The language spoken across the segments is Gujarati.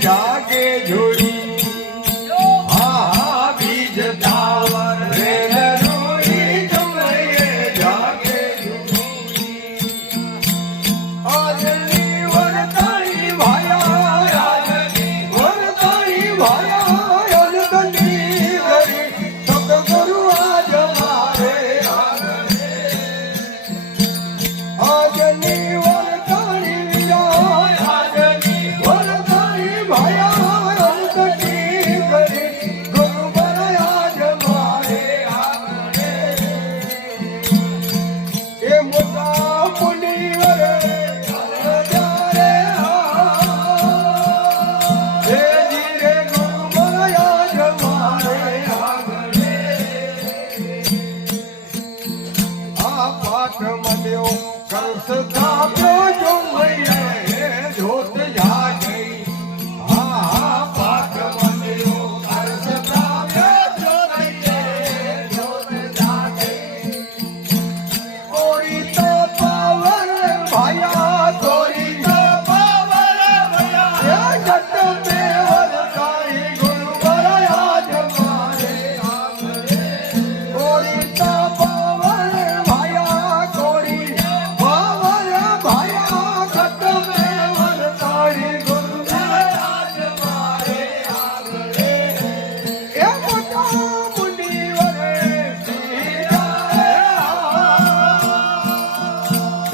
જાગે જોડી. कर्म देव कर सदा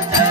Santa.